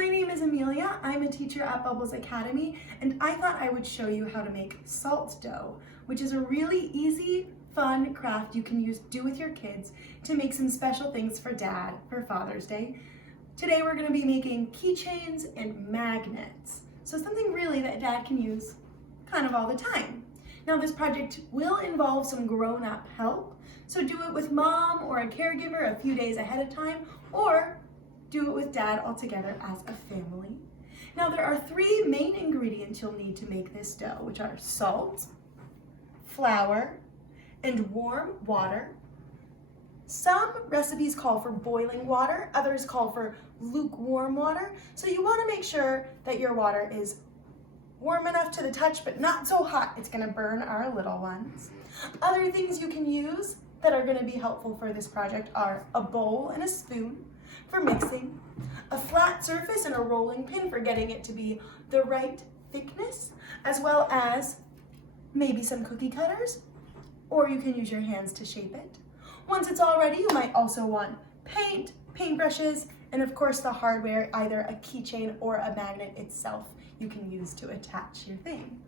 My name is Amelia. I'm a teacher at Bubbles Academy, and I thought I would show you how to make salt dough, which is a really easy, fun craft you can do with your kids to make some special things for Dad for Father's Day. Today we're going to be making keychains and magnets, so something really that Dad can use kind of all the time. Now this project will involve some grown-up help, so do it with mom or a caregiver a few days ahead of time, or do it with Dad all together as a family. Now there are three main ingredients you'll need to make this dough, which are salt, flour, and warm water. Some recipes call for boiling water, others call for lukewarm water, so you want to make sure that your water is warm enough to the touch, but not so hot it's going to burn our little ones. Other things you can use that are going to be helpful for this project are a bowl and a spoon for mixing, a flat surface and a rolling pin for getting it to be the right thickness, as well as maybe some cookie cutters, or you can use your hands to shape it. Once it's all ready, you might also want paint, paintbrushes, and of course the hardware, either a keychain or a magnet itself you can use to attach your thing.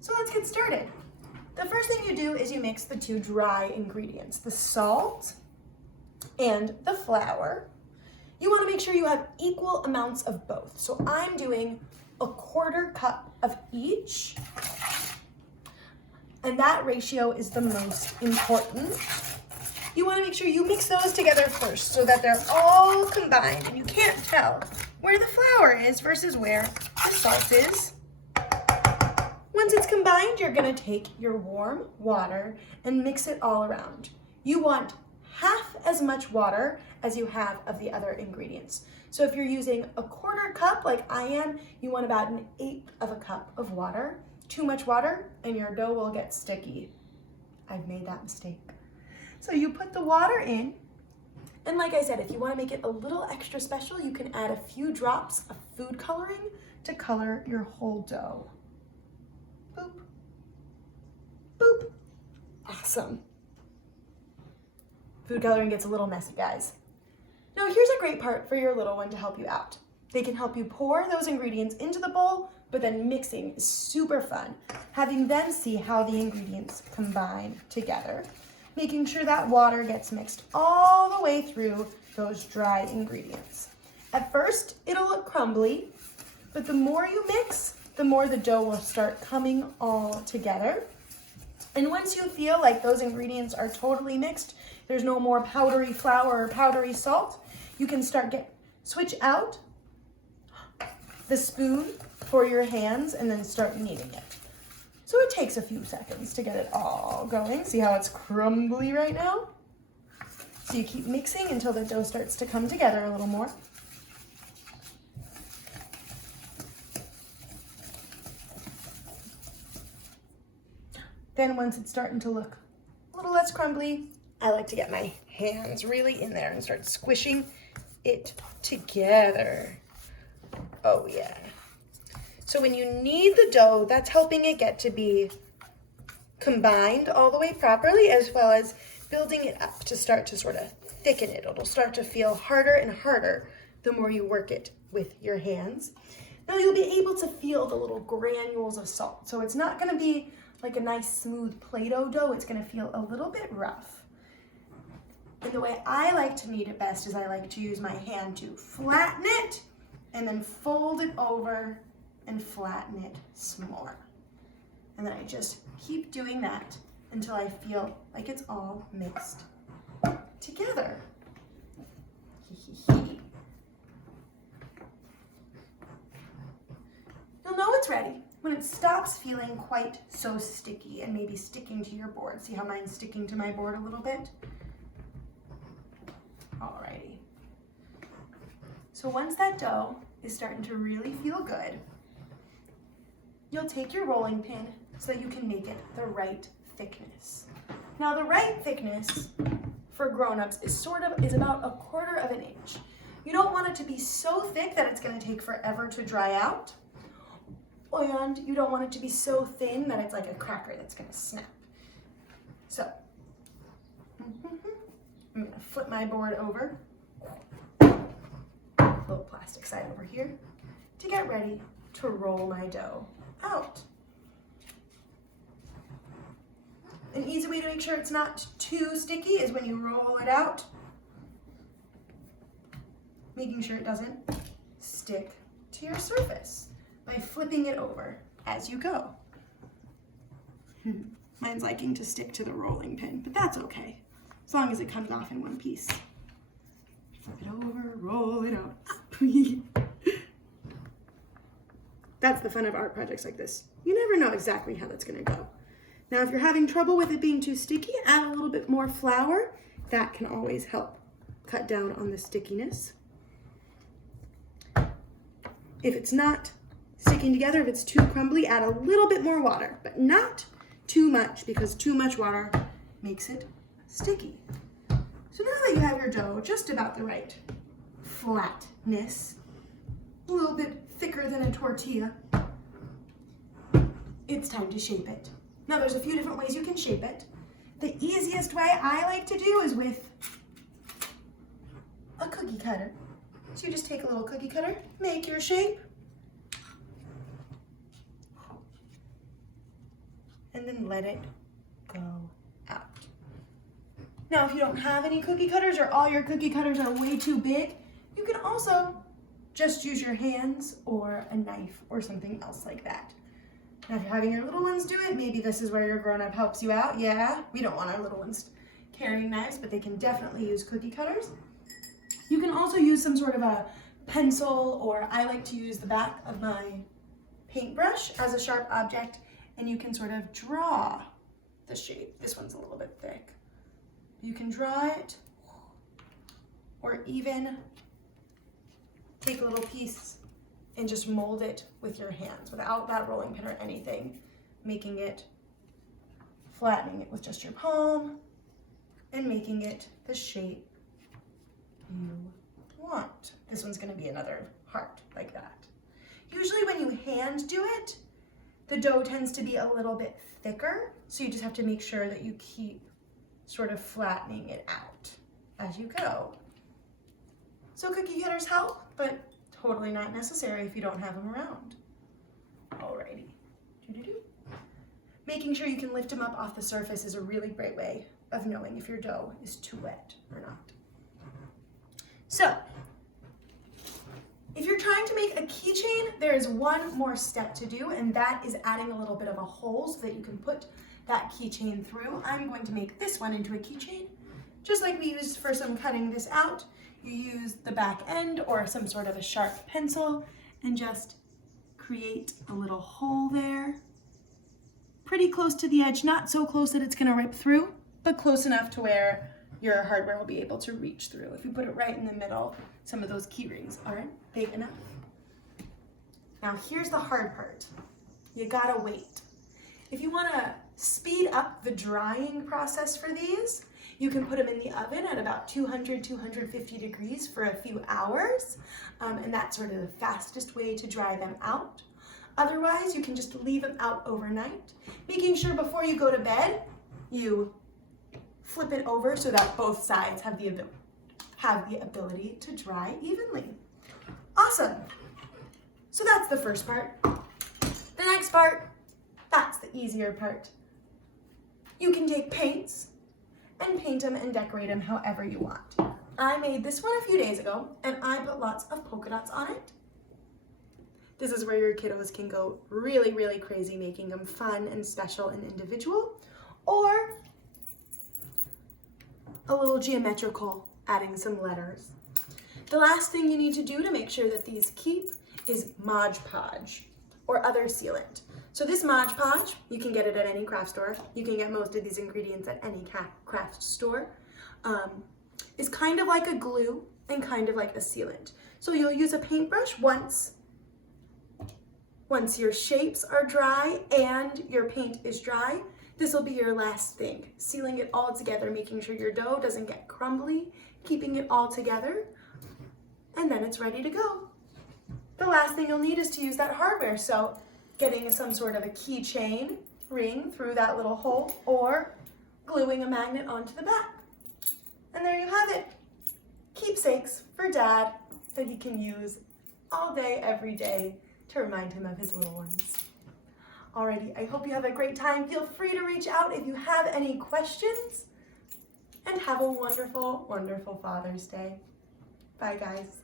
So let's get started. The first thing you do is you mix the two dry ingredients, the salt and the flour. You want to make sure you have equal amounts of both. So I'm doing a 1/4 cup of each, and that ratio is the most important. You want to make sure you mix those together first so that they're all combined and you can't tell where the flour is versus where the salt is. Once it's combined, you're going to take your warm water and mix it all around. You want half as much water as you have of the other ingredients. So if you're using a 1/4 cup like I am, you want about 1/8 of a cup of water. Too much water and your dough will get sticky. I've made that mistake. So you put the water in, and like I said, if you want to make it a little extra special, you can add a few drops of food coloring to color your whole dough. Boop, boop. Awesome. Food coloring gets a little messy, guys. Now here's a great part for your little one to help you out. They can help you pour those ingredients into the bowl, but then mixing is super fun. Having them see how the ingredients combine together, making sure that water gets mixed all the way through those dry ingredients. At first, it'll look crumbly, but the more you mix, the more the dough will start coming all together. And once you feel like those ingredients are totally mixed, there's no more powdery flour or powdery salt, you can switch out the spoon for your hands and then start kneading it. So it takes a few seconds to get it all going. See how it's crumbly right now? So you keep mixing until the dough starts to come together a little more. Then once it's starting to look a little less crumbly, I like to get my hands really in there and start squishing it together. Oh yeah. So when you knead the dough, that's helping it get to be combined all the way properly, as well as building it up to start to sort of thicken it. It'll start to feel harder and harder the more you work it with your hands. Now you'll be able to feel the little granules of salt. So it's not gonna be like a nice smooth Play-Doh dough, it's gonna feel a little bit rough. And the way I like to knead it best is I like to use my hand to flatten it and then fold it over and flatten it some more. And then I just keep doing that until I feel like it's all mixed together. You'll know it's ready when it stops feeling quite so sticky and maybe sticking to your board. See how mine's sticking to my board a little bit? Alrighty. So once that dough is starting to really feel good, you'll take your rolling pin so that you can make it the right thickness. Now the right thickness for grown-ups is about 1/4 of an inch. You don't want it to be so thick that it's going to take forever to dry out, and you don't want it to be so thin that it's like a cracker that's going to snap. So I'm going to flip my board over, little plastic. plastic side over here to get ready to roll my dough out. An easy way to make sure it's not too sticky is when you roll it out, making sure it doesn't stick to your surface by flipping it over as you go. Mine's liking to stick to the rolling pin, but that's okay, as long as it comes off in one piece. Flip it over, roll it out. That's the fun of art projects like this. You never know exactly how that's gonna go. Now, if you're having trouble with it being too sticky, add a little bit more flour. That can always help cut down on the stickiness. If it's not sticking together, if it's too crumbly, add a little bit more water, but not too much, because too much water makes it sticky. So now that you have your dough just about the right flatness, a little bit thicker than a tortilla, it's time to shape it. Now there's a few different ways you can shape it. The easiest way I like to do is with a cookie cutter. So you just take a little cookie cutter, make your shape, and then let it go out. Now, if you don't have any cookie cutters or all your cookie cutters are way too big, you can also just use your hands or a knife or something else like that. Now, if you're having your little ones do it, maybe this is where your grown-up helps you out. Yeah, we don't want our little ones carrying knives, but they can definitely use cookie cutters. You can also use some sort of a pencil, or I like to use the back of my paintbrush as a sharp object, and you can sort of draw the shape. This one's a little bit thick. You can draw it, or even take a little piece and just mold it with your hands without that rolling pin or anything, making it, flattening it with just your palm and making it the shape you want. This one's gonna be another heart like that. Usually when you hand do it, the dough tends to be a little bit thicker, so you just have to make sure that you keep sort of flattening it out as you go. So cookie cutters help, but totally not necessary if you don't have them around. Alrighty. Making sure you can lift them up off the surface is a really great way of knowing if your dough is too wet or not. So, if you're trying to make a keychain, there is one more step to do, and that is adding a little bit of a hole so that you can put that keychain through. I'm going to make this one into a keychain, just like we used for some cutting this out. You use the back end or some sort of a sharp pencil and just create a little hole there. Pretty close to the edge, not so close that it's gonna rip through, but close enough to where your hardware will be able to reach through. If you put it right in the middle, some of those key rings aren't big enough. Now here's the hard part. You gotta wait. If you wanna speed up the drying process for these, you can put them in the oven at about 200, 250 degrees for a few hours, and that's sort of the fastest way to dry them out. Otherwise, you can just leave them out overnight, making sure before you go to bed, you flip it over so that both sides have the ability to dry evenly. Awesome. So that's the first part. The next part, that's the easier part. You can take paints and paint them and decorate them however you want. I made this one a few days ago, and I put lots of polka dots on it. This is where your kiddos can go really, really crazy, making them fun and special and individual, or a little geometrical, adding some letters. The last thing you need to do to make sure that these keep is Mod Podge or other sealant. So this Mod Podge, you can get it at any craft store. You can get most of these ingredients at any craft store. Is kind of like a glue and kind of like a sealant. So you'll use a paintbrush once your shapes are dry and your paint is dry. This will be your last thing, sealing it all together, making sure your dough doesn't get crumbly, keeping it all together, and then it's ready to go. The last thing you'll need is to use that hardware. So getting some sort of a keychain ring through that little hole, or gluing a magnet onto the back. And there you have it. Keepsakes for Dad that he can use all day, every day to remind him of his little ones. Alrighty, I hope you have a great time. Feel free to reach out if you have any questions, and have a wonderful, wonderful Father's Day. Bye, guys.